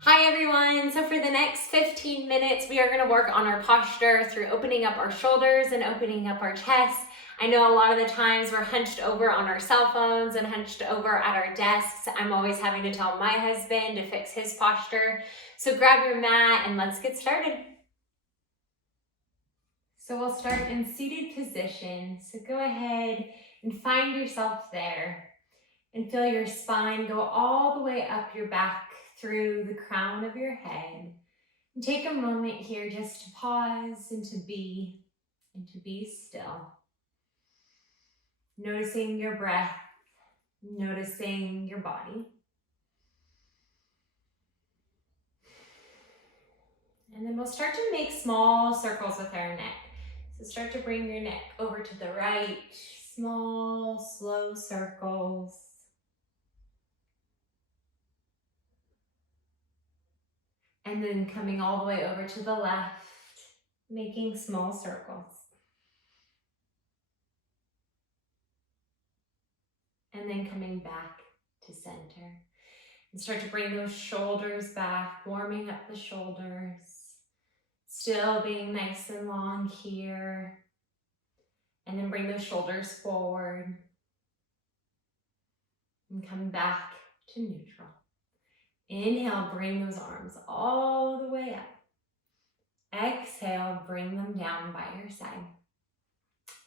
Hi everyone! So for the next 15 minutes, we are going to work on our posture through opening up our shoulders and opening up our chest. I know a lot of the times we're hunched over on our cell phones and hunched over at our desks. I'm always having to tell my husband to fix his posture. So grab your mat and let's get started. So we'll start in seated position. So go ahead and find yourself there and feel your spine go all the way up your back through the crown of your head. And take a moment here just to pause and to be still. Noticing your breath, noticing your body. And then we'll start to make small circles with our neck. So start to bring your neck over to the right, small, slow circles. And then coming all the way over to the left, making small circles. And then coming back to center. And start to bring those shoulders back, warming up the shoulders. Still being nice and long here. And then bring those shoulders forward. And come back to neutral. Inhale, bring those arms all the way up. Exhale, bring them down by your side.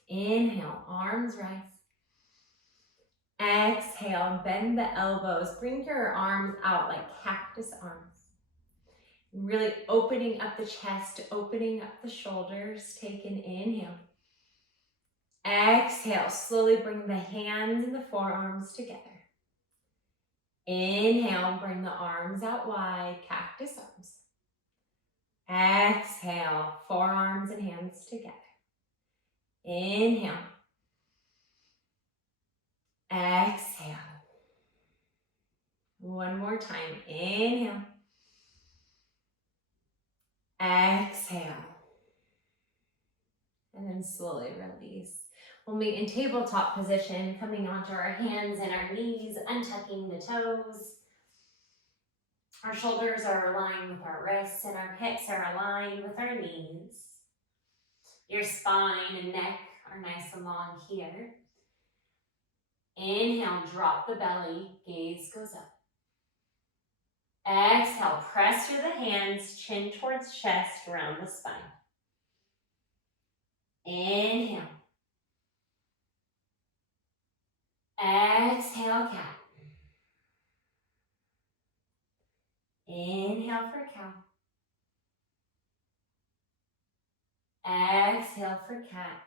Inhale, arms rise. Exhale, bend the elbows. Bring your arms out like cactus arms. Really opening up the chest, opening up the shoulders. Take an inhale. Exhale, slowly bring the hands and the forearms together. Inhale, bring the arms out wide, cactus arms. Exhale, forearms and hands together. Inhale. Exhale. One more time. Inhale. Exhale. And then slowly release. We'll meet in tabletop position, coming onto our hands and our knees, untucking the toes. Our shoulders are aligned with our wrists and our hips are aligned with our knees. Your spine and neck are nice and long here. Inhale, drop the belly, gaze goes up. Exhale, press through the hands, chin towards chest, around the spine. Inhale. Exhale, cat. Inhale for cow. Exhale for cat.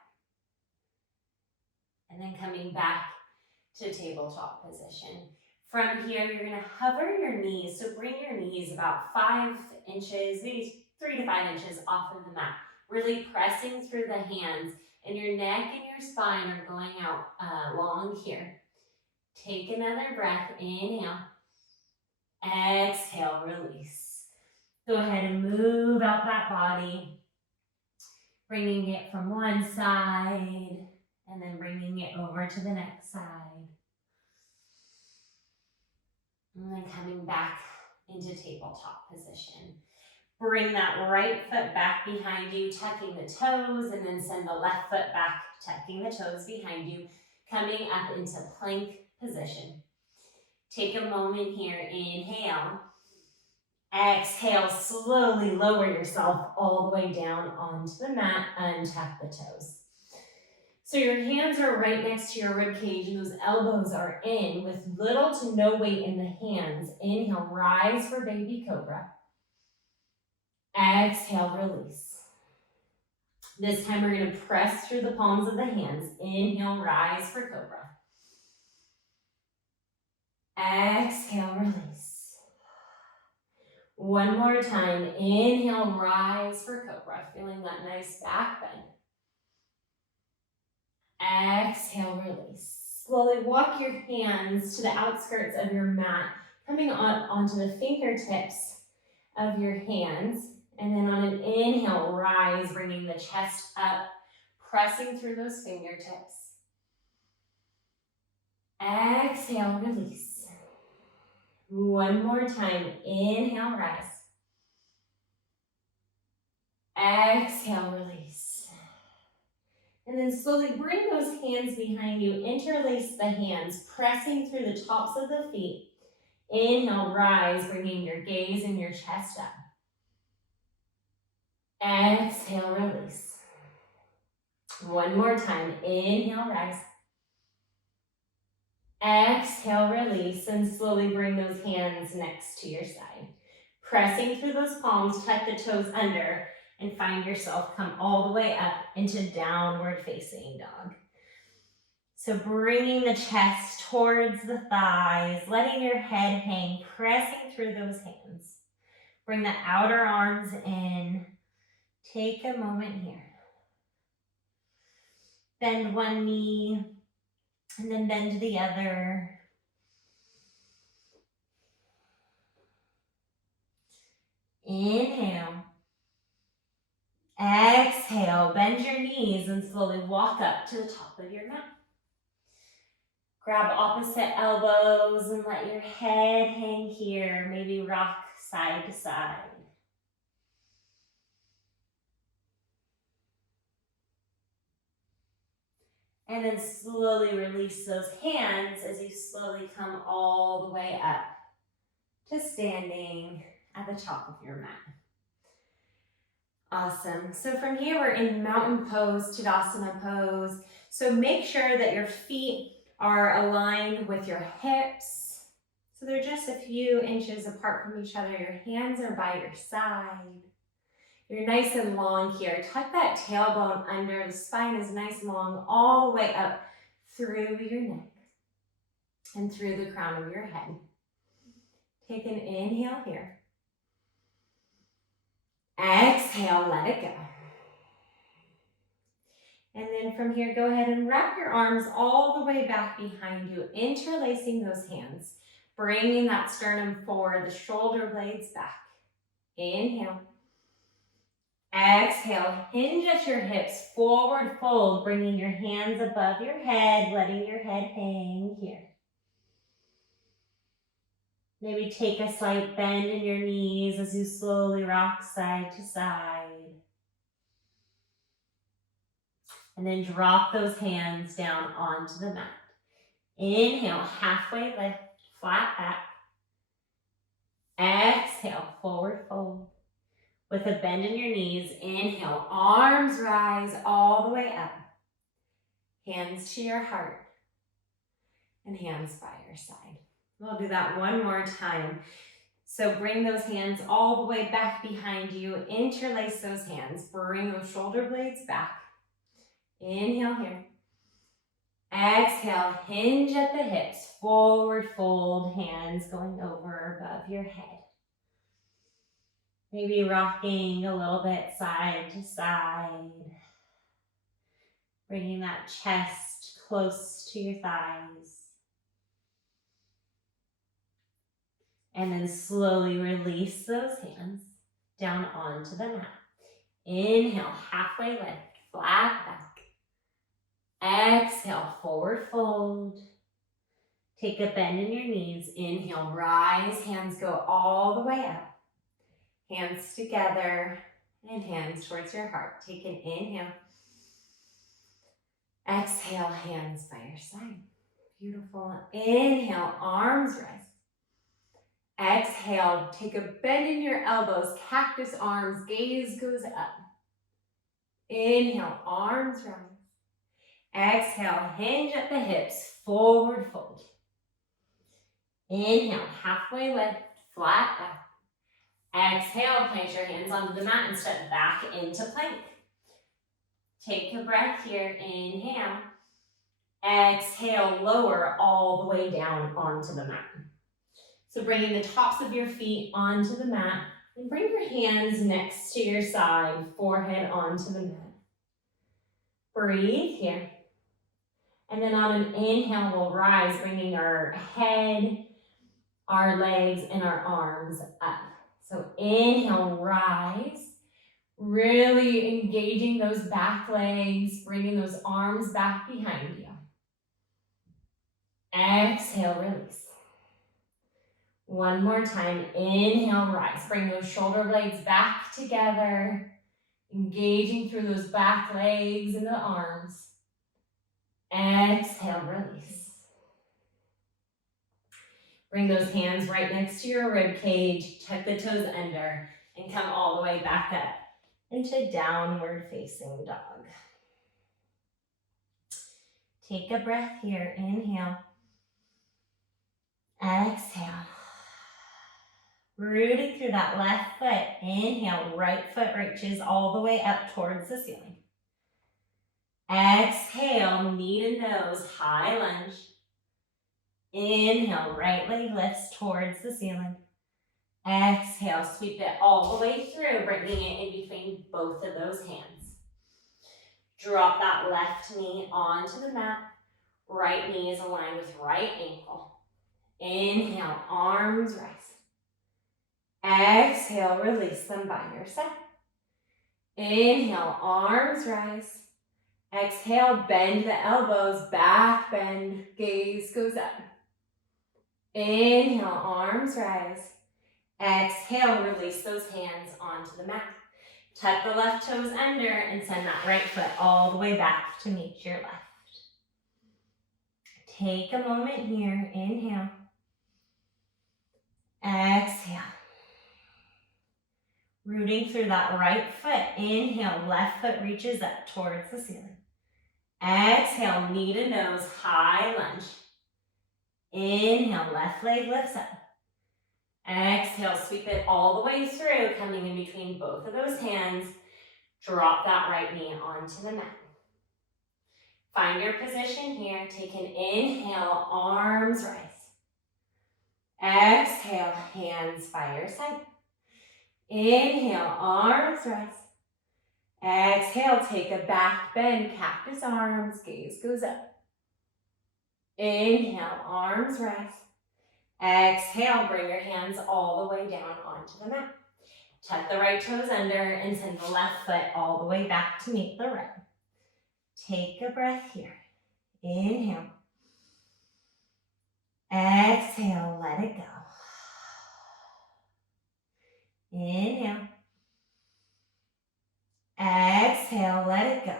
And then coming back to tabletop position. From here, you're going to hover your knees. So bring your knees about 5 inches, maybe 3 to 5 inches off of the mat. Really pressing through the hands. And your neck and your spine are going out long here. Take another breath. Inhale. Exhale, release. Go ahead and move out that body. Bringing it from one side and then bringing it over to the next side. And then coming back into tabletop position. Bring that right foot back behind you, tucking the toes, and then send the left foot back, tucking the toes behind you, coming up into plank position. Take a moment here, inhale. Exhale, slowly lower yourself all the way down onto the mat, untuck the toes. So your hands are right next to your rib cage and those elbows are in with little to no weight in the hands. Inhale, rise for baby cobra. Exhale, release. This time we're going to press through the palms of the hands. Inhale, rise for cobra. Exhale, release. One more time. Inhale, rise for cobra. Feeling that nice back bend. Exhale, release. Slowly walk your hands to the outskirts of your mat, coming onto the fingertips of your hands. And then on an inhale, rise, bringing the chest up, pressing through those fingertips. Exhale, release. One more time. Inhale, rise. Exhale, release. And then slowly bring those hands behind you. Interlace the hands, pressing through the tops of the feet. Inhale, rise, bringing your gaze and your chest up. Exhale, release. One more time. Inhale, rise. Exhale, release, and slowly bring those hands next to your side. Pressing through those palms, tuck the toes under, and find yourself come all the way up into downward facing dog. So bringing the chest towards the thighs, letting your head hang, pressing through those hands. Bring the outer arms in. Take a moment here. Bend one knee, and then bend the other. Inhale. Exhale, bend your knees and slowly walk up to the top of your mat. Grab opposite elbows and let your head hang here. Maybe rock side to side. And then slowly release those hands as you slowly come all the way up to standing at the top of your mat. Awesome. So from here, we're in mountain pose, Tadasana pose. So make sure that your feet are aligned with your hips. So they're just a few inches apart from each other. Your hands are by your side. You're nice and long here. Tuck that tailbone under. The spine is nice and long all the way up through your neck and through the crown of your head. Take an inhale here. Exhale, let it go. And then from here, go ahead and wrap your arms all the way back behind you, interlacing those hands, bringing that sternum forward, the shoulder blades back. Inhale. Exhale, hinge at your hips, forward fold, bringing your hands above your head, letting your head hang here. Maybe take a slight bend in your knees as you slowly rock side to side. And then drop those hands down onto the mat. Inhale, halfway lift, flat back. Exhale, forward fold. With a bend in your knees, inhale, arms rise all the way up. Hands to your heart and hands by your side. We'll do that one more time. So bring those hands all the way back behind you. Interlace those hands. Bring those shoulder blades back. Inhale here. Exhale, hinge at the hips. Forward fold, hands going over above your head. Maybe rocking a little bit side to side. Bringing that chest close to your thighs. And then slowly release those hands down onto the mat. Inhale, halfway lift, flat back. Exhale, forward fold. Take a bend in your knees. Inhale, rise, hands go all the way up. Hands together and hands towards your heart. Take an inhale. Exhale, hands by your side. Beautiful. Inhale, arms rise. Exhale, take a bend in your elbows, cactus arms, gaze goes up. Inhale, arms rise. Exhale, hinge at the hips, forward fold. Inhale, halfway lift, flat back. Exhale, place your hands onto the mat and step back into plank. Take a breath here, inhale. Exhale, lower all the way down onto the mat. So bringing the tops of your feet onto the mat and bring your hands next to your side, forehead onto the mat. Breathe here. And then on an inhale, we'll rise, bringing our head, our legs, and our arms up. So inhale, rise. Really engaging those back legs, bringing those arms back behind you. Exhale, release. One more time, inhale, rise. Bring those shoulder blades back together, engaging through those back legs and the arms. Exhale, release. Bring those hands right next to your rib cage, tuck the toes under, and come all the way back up into downward facing dog. Take a breath here, inhale. Exhale. Rooting through that left foot, inhale, right foot reaches all the way up towards the ceiling. Exhale, knee to nose, high lunge. Inhale, right leg lifts towards the ceiling. Exhale, sweep it all the way through, bringing it in between both of those hands. Drop that left knee onto the mat. Right knee is aligned with right ankle. Inhale, arms rise. Exhale, release them by your side. Inhale, arms rise. Exhale, bend the elbows, back bend, gaze goes up. Inhale, arms rise. Exhale, release those hands onto the mat. Tuck the left toes under and send that right foot all the way back to meet your left. Take a moment here, inhale. Exhale. Rooting through that right foot, inhale, left foot reaches up towards the ceiling. Exhale, knee to nose, high lunge. Inhale, left leg lifts up. Exhale, sweep it all the way through, coming in between both of those hands. Drop that right knee onto the mat. Find your position here. Take an inhale, arms rise. Exhale, hands by your side. Inhale, arms rise. Exhale, take a back bend, cactus arms, gaze goes up. Inhale, arms rise. Exhale, bring your hands all the way down onto the mat. Tuck the right toes under and send the left foot all the way back to meet the right. Take a breath here. Inhale. Exhale, let it go. Inhale. Exhale, let it go.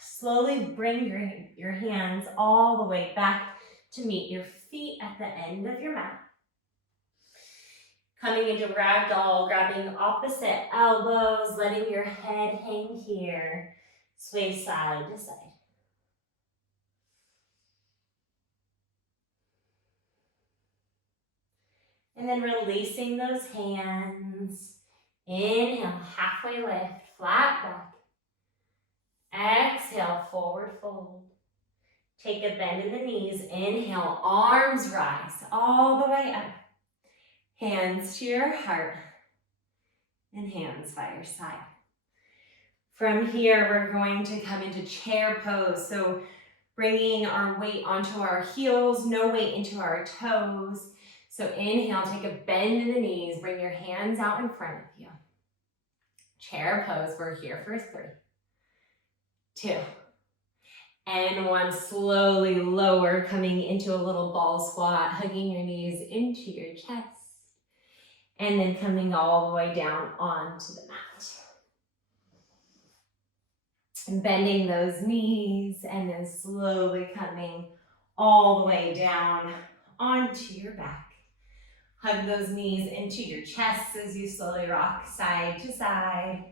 Slowly bring your hands all the way back to meet your feet at the end of your mat. Coming into ragdoll, grabbing opposite elbows, letting your head hang here. Sway side to side. And then releasing those hands. Inhale, halfway lift, flat back. Exhale, forward fold. Take a bend in the knees. Inhale, arms rise all the way up. Hands to your heart. And hands by your side. From here, we're going to come into chair pose. So bringing our weight onto our heels, no weight into our toes. So inhale, take a bend in the knees, bring your hands out in front of you. Chair pose, we're here for 3, 2, and 1. Slowly lower, coming into a little ball squat, hugging your knees into your chest. And then coming all the way down onto the mat. And bending those knees and then slowly coming all the way down onto your back. Hug those knees into your chest as you slowly rock side to side.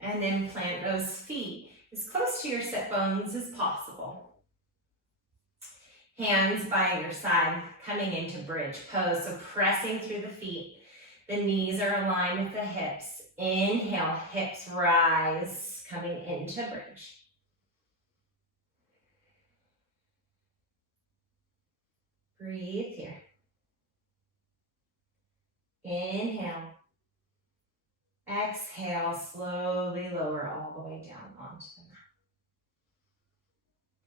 And then plant those feet as close to your sit bones as possible. Hands by your side, coming into bridge pose. So pressing through the feet. The knees are aligned with the hips. Inhale, hips rise, coming into bridge. Breathe here. Inhale. Exhale, slowly lower all the way down onto the mat.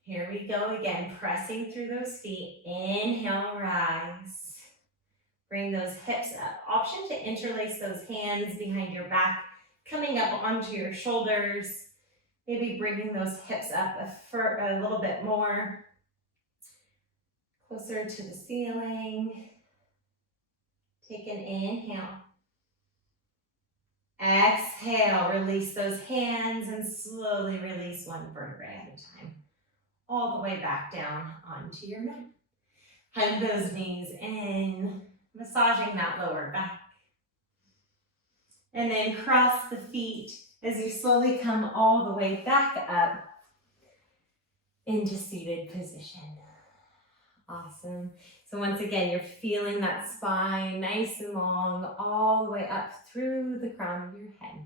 Here we go again, pressing through those feet. Inhale, rise. Bring those hips up. Option to interlace those hands behind your back, coming up onto your shoulders. Maybe bringing those hips up a little bit more. closer to the ceiling. Take an inhale. Exhale, release those hands and slowly release one vertebrae at a time. All the way back down onto your mat. Hug those knees in, massaging that lower back. And then cross the feet as you slowly come all the way back up into seated position. Awesome. So once again, you're feeling that spine nice and long all the way up through the crown of your head.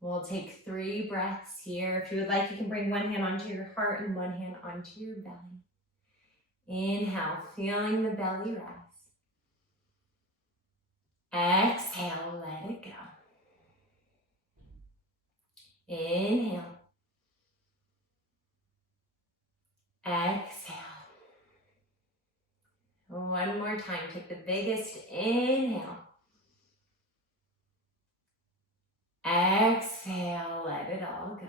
We'll take 3 breaths here. If you would like, you can bring one hand onto your heart and one hand onto your belly. Inhale, feeling the belly rise. Exhale, let it go. Inhale. Exhale. One more time, take the biggest inhale. Exhale, let it all go.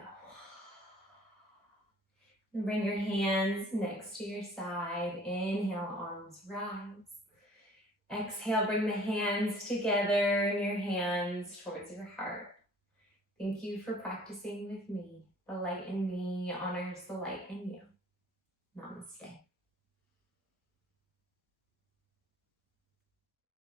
And bring your hands next to your side. Inhale, arms rise. Exhale, bring the hands together and your hands towards your heart. Thank you for practicing with me. The light in me honors the light in you. Namaste.